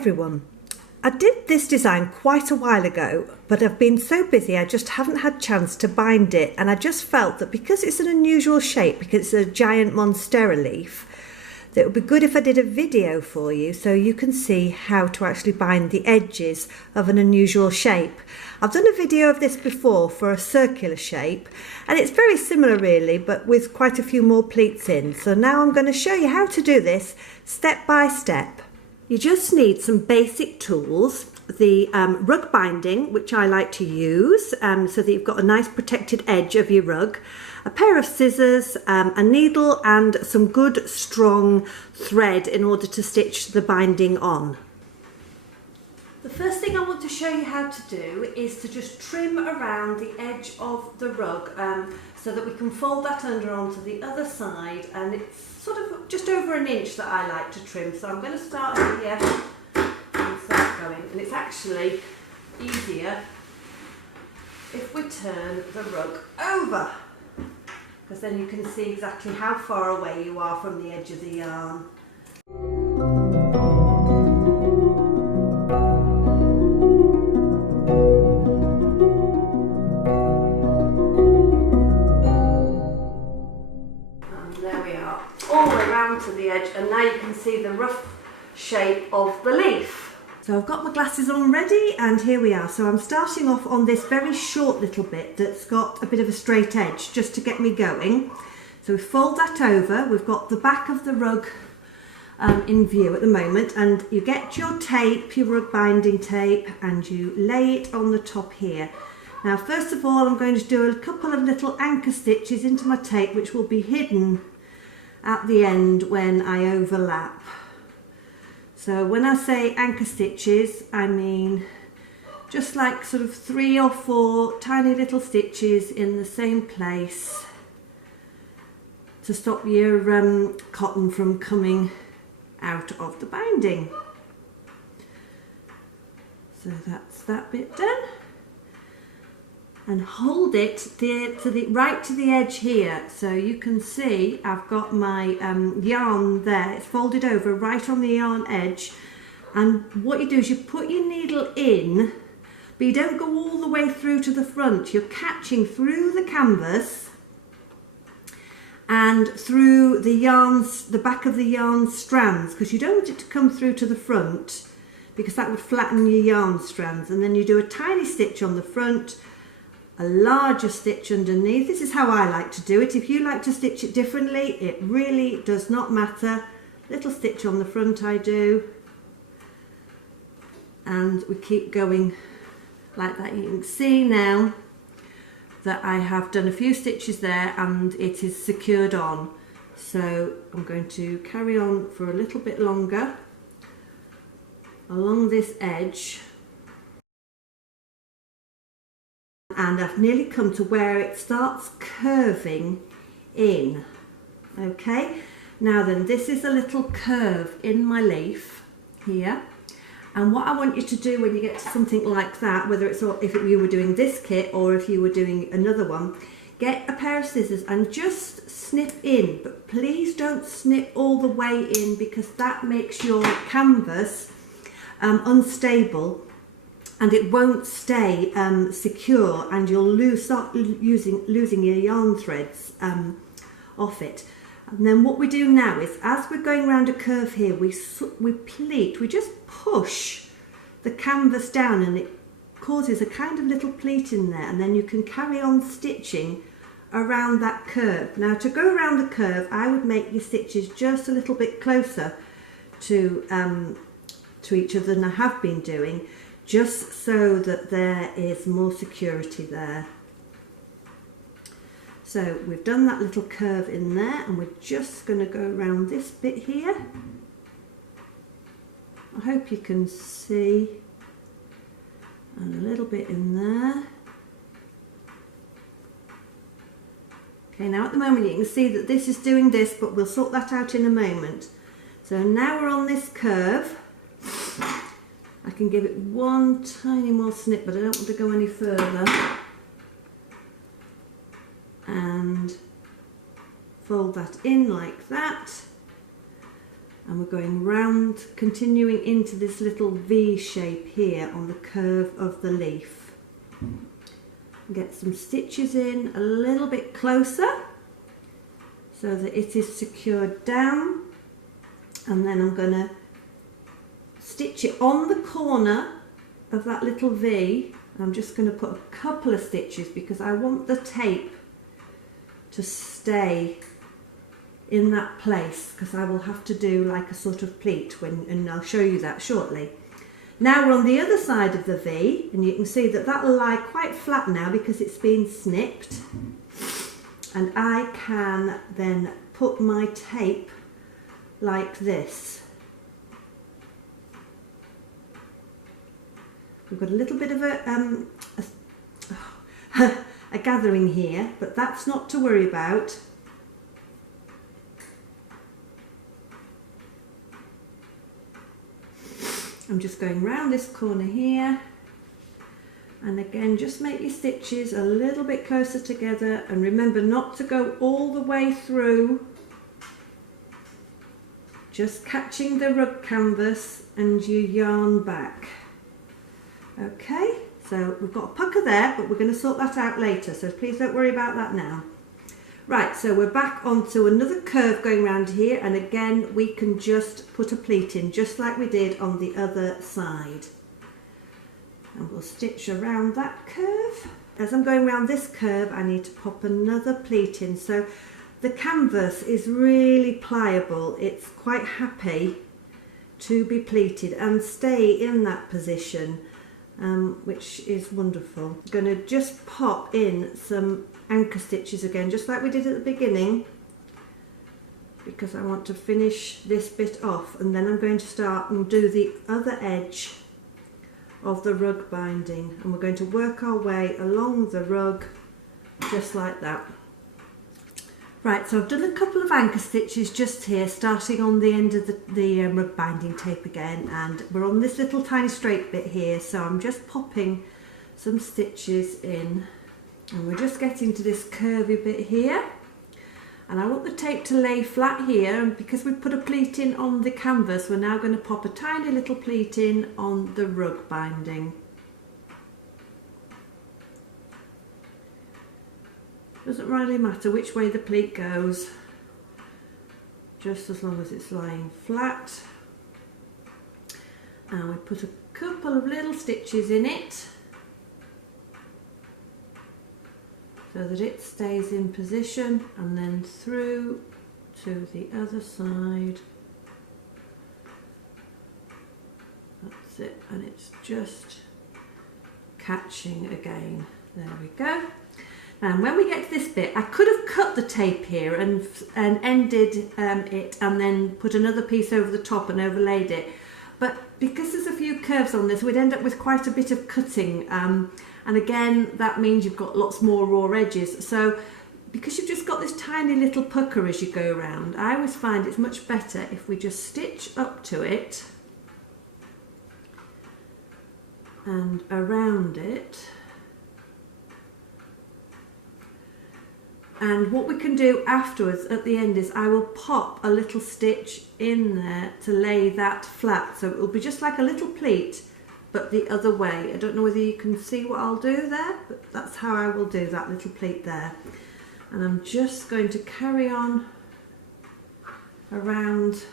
everyone. I did this design quite a while ago, but I've been so busy I just haven't had a chance to bind it, and I just felt that because it's an unusual shape, because it's a giant Monstera leaf, that it would be good if I did a video for you so you can see how to actually bind the edges of an unusual shape. I've done a video of this before for a circular shape, and it's very similar really, but with quite a few more pleats in. So now I'm going to show you how to do this step by step. You just need some basic tools, the rug binding, which I like to use so that you've got a nice protected edge of your rug, a pair of scissors, a needle and some good strong thread in order to stitch the binding on. The first thing I want to show you how to do is to just trim around the edge of the rug so that we can fold that under onto the other side, and it's sort of just over an inch that I like to trim. So I'm going to start here and start going, and it's actually easier if we turn the rug over, because then you can see exactly how far away you are from the edge of the yarn. All the way around to the edge, and now you can see the rough shape of the leaf. So I've got my glasses on ready, and here we are. So I'm starting off on this very short little bit that's got a bit of a straight edge just to get me going. So we fold that over. We've got the back of the rug in view at the moment, and you get your tape, your rug binding tape, and you lay it on the top here. Now first of all I'm going to do a couple of little anchor stitches into my tape, which will be hidden at the end when I overlap. So when I say anchor stitches, I mean just like sort of 3 or 4 tiny little stitches in the same place to stop your cotton from coming out of the binding. So that's that bit done. And hold it right to the edge here, so you can see I've got my yarn there. It's folded over right on the yarn edge, and what you do is you put your needle in, but you don't go all the way through to the front. You're catching through the canvas and through the yarns, the back of the yarn strands, because you don't want it to come through to the front because that would flatten your yarn strands. And then you do a tiny stitch on the front, a larger stitch underneath. This is how I like to do it. If you like to stitch it differently, it really does not matter. Little stitch on the front I do, and we keep going like that. You can see now that I have done a few stitches there and it is secured on. So I'm going to carry on for a little bit longer along this edge. And I've nearly come to where it starts curving in. Okay, now then, this is a little curve in my leaf here, and what I want you to do when you get to something like that, whether it's if you were doing this kit or if you were doing another one, get a pair of scissors and just snip in, but please don't snip all the way in, because that makes your canvas unstable, and it won't stay secure, and you'll start losing your yarn threads off it. And then what we do now is, as we're going around a curve here, we just push the canvas down, and it causes a kind of little pleat in there, and then you can carry on stitching around that curve. Now to go around the curve, I would make your stitches just a little bit closer to each other than I have been doing, just so that there is more security there. So we've done that little curve in there, and we're just going to go around this bit here. I hope you can see, and a little bit in there. Okay, now at the moment you can see that this is doing this, but we'll sort that out in a moment. So now we're on this curve. I can give it one tiny more snip, but I don't want to go any further. And fold that in like that. And we're going round, continuing into this little V shape here on the curve of the leaf. Get some stitches in a little bit closer so that it is secured down, and then I'm going to stitch it on the corner of that little V. I'm just going to put a couple of stitches because I want the tape to stay in that place, because I will have to do like a sort of pleat and I'll show you that shortly. Now we're on the other side of the V, and you can see that that will lie quite flat now because it's been snipped, and I can then put my tape like this. We've got a little bit of a gathering here, but that's not to worry about. I'm just going round this corner here, and again just make your stitches a little bit closer together, and remember not to go all the way through, just catching the rug canvas and your yarn back. Okay, so we've got a pucker there, but we're going to sort that out later, so please don't worry about that now. Right, so we're back onto another curve going around here, and again we can just put a pleat in just like we did on the other side. And we'll stitch around that curve. As I'm going around this curve, I need to pop another pleat in. So the canvas is really pliable, it's quite happy to be pleated and stay in that position, which is wonderful. I'm going to just pop in some anchor stitches again, just like we did at the beginning, because I want to finish this bit off, and then I'm going to start and do the other edge of the rug binding, and we're going to work our way along the rug just like that. Right, so I've done a couple of anchor stitches just here, starting on the end of the rug binding tape again, and we're on this little tiny straight bit here, so I'm just popping some stitches in. And we're just getting to this curvy bit here, and I want the tape to lay flat here, and because we put a pleat in on the canvas, we're now going to pop a tiny little pleat in on the rug binding. Doesn't really matter which way the pleat goes, just as long as it's lying flat. And we put a couple of little stitches in it, so that it stays in position, and then through to the other side. That's it, and it's just catching again. There we go. And when we get to this bit, I could have cut the tape here and ended it and then put another piece over the top and overlaid it. But because there's a few curves on this, we'd end up with quite a bit of cutting. And again, that means you've got lots more raw edges. So because you've just got this tiny little pucker as you go around, I always find it's much better if we just stitch up to it and around it. And what we can do afterwards at the end is I will pop a little stitch in there to lay that flat. So it will be just like a little pleat, but the other way. I don't know whether you can see what I'll do there, but that's how I will do that little pleat there. And I'm just going to carry on around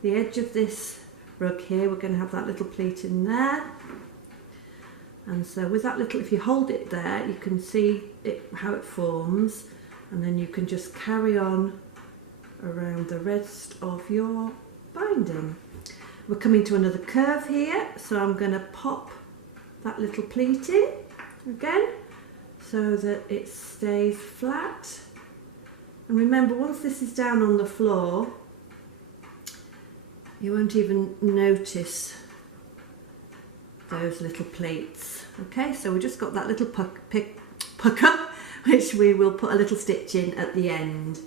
the edge of this rug here. We're going to have that little pleat in there. And so with that little, if you hold it there, you can see it, how it forms. And then you can just carry on around the rest of your binding. We're coming to another curve here, so I'm going to pop that little pleat in again so that it stays flat. And remember, once this is down on the floor, you won't even notice those little pleats. Okay, so we just got that little pucker, which we will put a little stitch in at the end.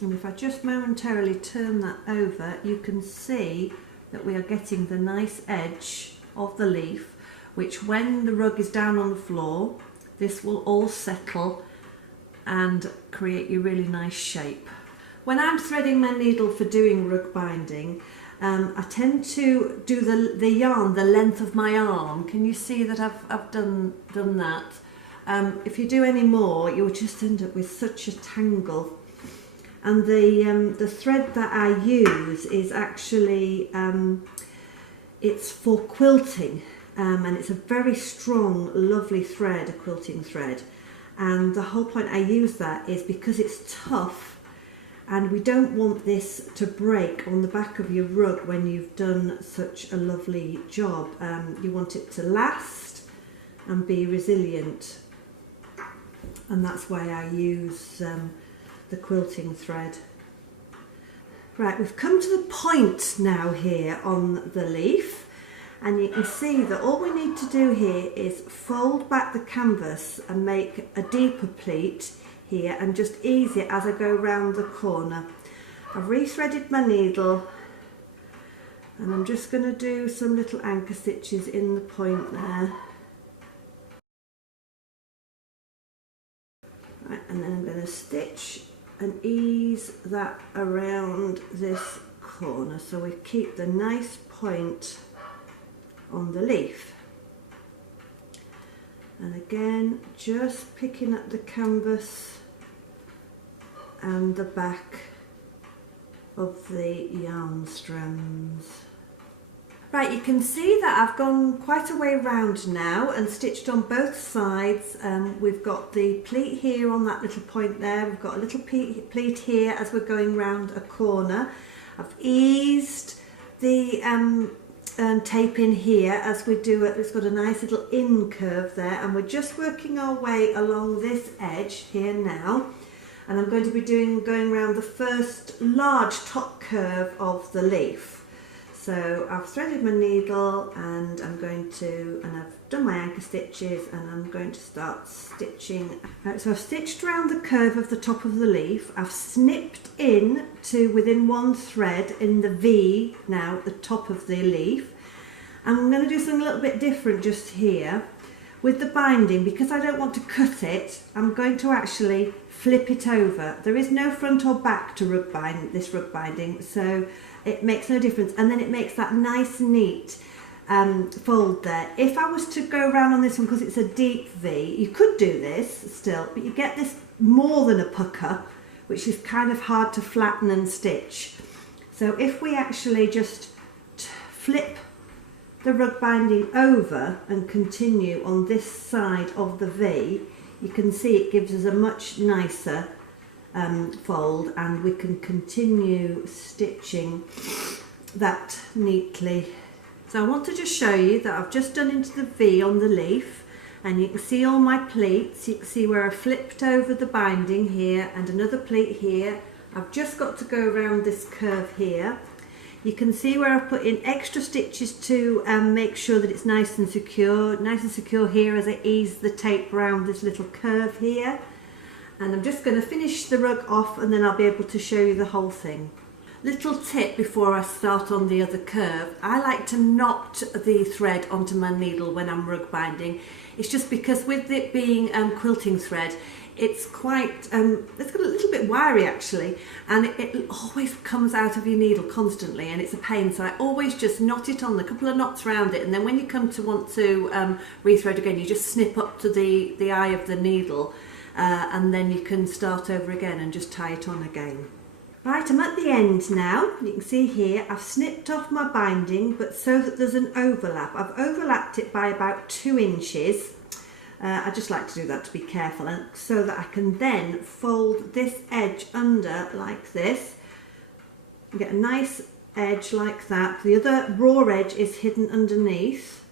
And if I just momentarily turn that over, you can see that we are getting the nice edge of the leaf, which when the rug is down on the floor, this will all settle and create your really nice shape. when I'm threading my needle for doing rug binding, I tend to do the yarn the length of my arm. Can you see that I've done that? If you do any more, you'll just end up with such a tangle. And the thread that I use is actually it's for quilting, and it's a very strong, lovely thread, a quilting thread. And the whole point I use that is because it's tough. And we don't want this to break on the back of your rug when you've done such a lovely job. You want it to last and be resilient. And that's why I use the quilting thread. Right, we've come to the point now here on the leaf. And you can see that all we need to do here is fold back the canvas and make a deeper pleat here and just ease it as I go round the corner. I've rethreaded my needle and I'm just going to do some little anchor stitches in the point there. Right, and then I'm going to stitch and ease that around this corner so we keep the nice point on the leaf. And again, just picking up the canvas and the back of the yarn strands. Right, you can see that I've gone quite a way round now and stitched on both sides. We've got the pleat here on that little point there. We've got a little pleat here as we're going round a corner. I've eased the tape in here as we do it. It's got a nice little in curve there, and we're just working our way along this edge here now. And I'm going to be going around the first large top curve of the leaf. So I've threaded my needle and I've done my anchor stitches and I'm going to start stitching. So I've stitched around the curve of the top of the leaf. I've snipped in to within one thread in the V now at the top of the leaf. And I'm going to do something a little bit different just here. With the binding, because I don't want to cut it, I'm going to actually flip it over. There is no front or back to this rug binding, so it makes no difference. And then it makes that nice, neat fold there. If I was to go around on this one, because it's a deep V, you could do this still, but you get this more than a pucker, which is kind of hard to flatten and stitch. So if we actually just flip the rug binding over and continue on this side of the V, you can see it gives us a much nicer fold, and we can continue stitching that neatly. So I want to just show you that I've just done into the V on the leaf, and you can see all my pleats. You can see where I flipped over the binding here and another pleat here. I've just got to go around this curve here. You can see where I've put in extra stitches to make sure that it's nice and secure here as I ease the tape around this little curve here. And I'm just going to finish the rug off and then I'll be able to show you the whole thing. Little tip before I start on the other curve, I like to knot the thread onto my needle when I'm rug binding. It's just because with it being quilting thread, it's quite, it's got a little bit wiry actually, and it always comes out of your needle constantly and it's a pain, so I always just knot it on, a couple of knots around it, and then when you come to want to rethread again, you just snip up to the eye of the needle, and then you can start over again and just tie it on again. Right, I'm at the end now. You can see here I've snipped off my binding, but so that there's an overlap. I've overlapped it by about 2 inches. I just like to do that to be careful, and so that I can then fold this edge under like this and get a nice edge like that. The other raw edge is hidden underneath.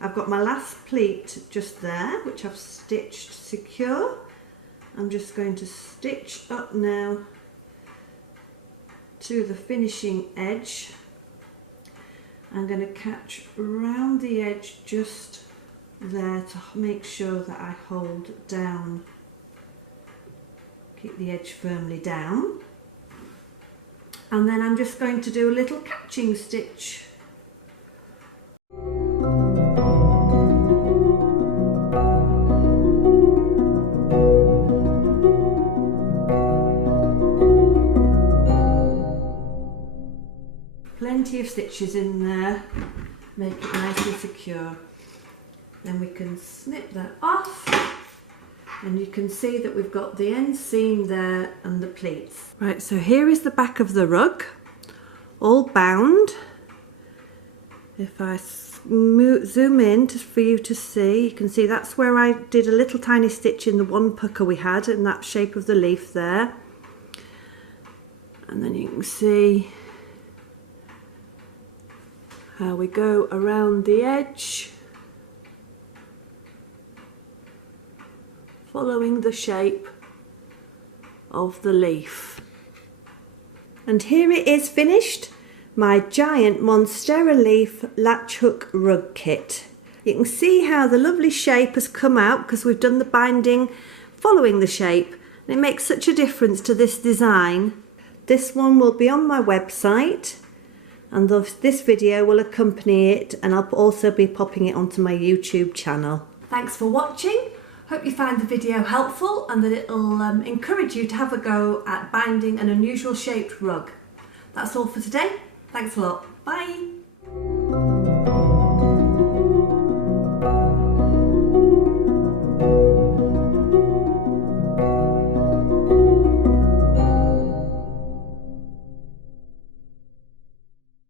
I've got my last pleat just there, which I've stitched secure. I'm just going to stitch up now to the finishing edge. I'm going to catch around the edge just there to make sure that I hold down, keep the edge firmly down, and then I'm just going to do a little catching stitch. sleeve stitches in there, make it nice and secure. Then we can snip that off, and you can see that we've got the end seam there and the pleats. Right, so here is the back of the rug, all bound. If I zoom in for you to see, you can see that's where I did a little tiny stitch in the one pucker we had in that shape of the leaf there. And then you can see how we go around the edge, following the shape of the leaf. And here it is finished, my giant Monstera Leaf latch hook rug kit. You can see how the lovely shape has come out because we've done the binding following the shape, and it makes such a difference to this design. This one will be on my website, and this video will accompany it, and I'll also be popping it onto my YouTube channel. Thanks for watching. Hope you find the video helpful and that it'll encourage you to have a go at binding an unusual shaped rug. That's all for today. Thanks a lot. Bye.